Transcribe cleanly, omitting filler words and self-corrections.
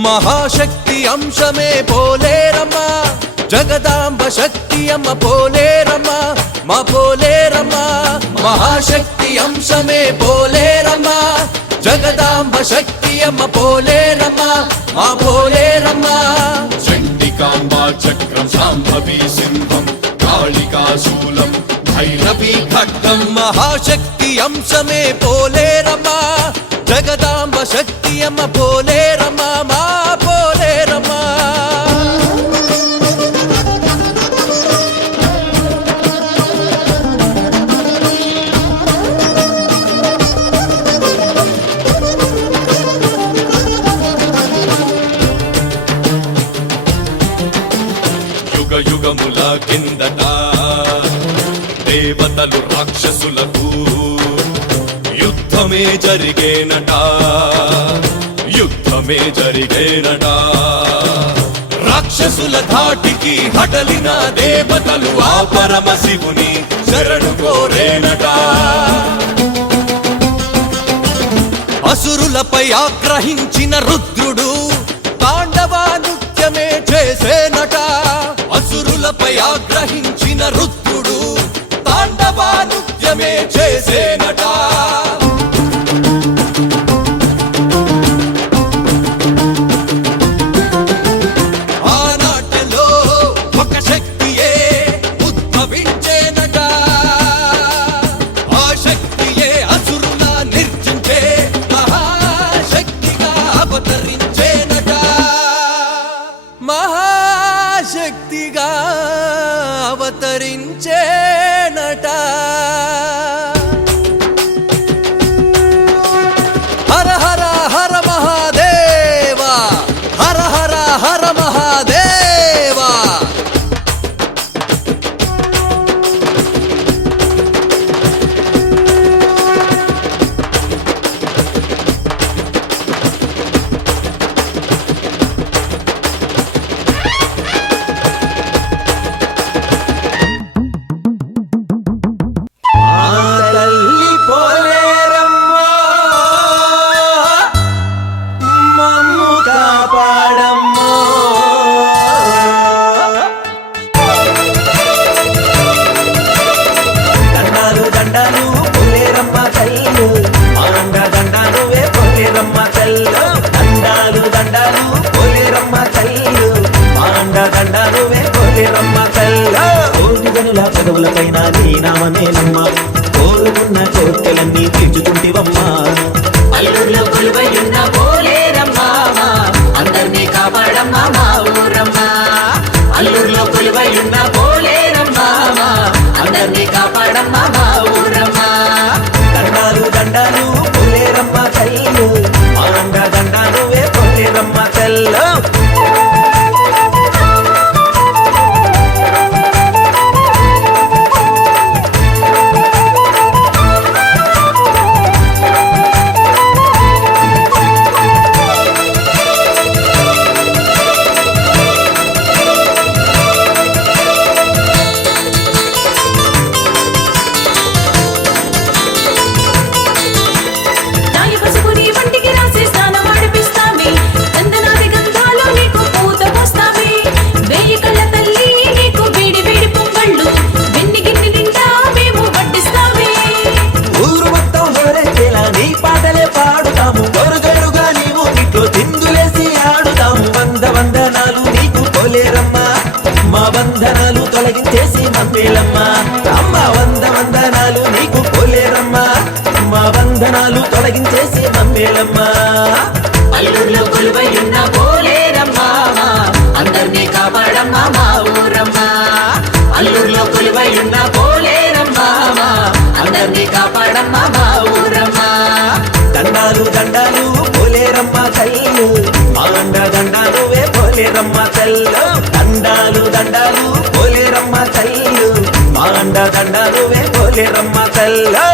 మహాశక్తి అంశమే పోలేరమ్మా జగదాంబ శక్తి అమ్మ పోలేరమ్మా మా పోలేరమ్మా మహాశక్తి అంశమే పోలేరమ్మా జగదాంబ శక్తి అమ్మ పోలేరమ్మా మా పోలేరమ్మా చండికాంబా చక్రం శాంభవి సింహం కాళికా శూలం భైరవీ ఖడ్గం మహాశక్తి అంశమే పోలేరమ్మా జగదాంబ శక్తి అమ్మ పోలేరమ్మా మా పోలేరమ్మా యుగ యుగముల కిందట దేవతలు రాక్షసులకు యుద్ధమే జరిగేనట రాక్షసుల ధాటికి హడలిన దేవతలు ఆ పరమశివుని శరణు కోరేనట అసురులపై ఆగ్రహించిన రుద్రుడు తాండవ నృత్యమే చేసేనట అసురులపై ఆగ్రహించిన రుద్రుడు తాండవ నృత్యమే చేసేనట ఆనాటలో ఒక శక్తియే ఉద్భవించేనట ఆ శక్తియే అసురుల నిర్జించే మహాశక్తిగా అవతరించేనట మహాశక్తిగా అవతరించేనట హర హర హర మహాదేవా హర హర హర మహాదేవా చదువులకైనా నీ నామమేనమ్మా కోరుకున్న కోర్కెలన్నీ తీర్చుకుంటివమ్మా అల్లూరులో కొలువైయున్న పోలేరమ్మా అందర్నీ కాపాడమ్మా మా ఊరమ్మా అల్లూరులో కొలువైయున్న పోలేరమ్మా అందర్నీ కాపాడమ్మా మా ఊరమ్మా దండాలు దండాలు పోలేరమ్మ చల్లు మాండ దండాలు వే పోలేరమ్మ చల్లు వందనాలు తొలగించేసి మమ్మేలమ్మా అమ్మ వందనాలు నీకు పోలేరమ్మా మా వందనాలు తొలగించేసి మమ్మేలమ్మా అల్లూరులో కొలువైయున్న పోలేరమ్మా అందర్నీ కాపాడమ్మా మా ఊరమ్మా అల్లూరులో కొలువైయున్న పోలేరమ్మా అందర్నీ కాపాడమ్మా మా ఊరమ్మా దండాలు దండాలు పోలేరమ్మ కళ్ళు మాండ దండాలు వే పోలేరమ్మ కళ్ళు దండాలు దండాలు పోలేరమ్మ కళ్ళు మాండ దండాలు వే పోలేరమ్మ కళ్ళు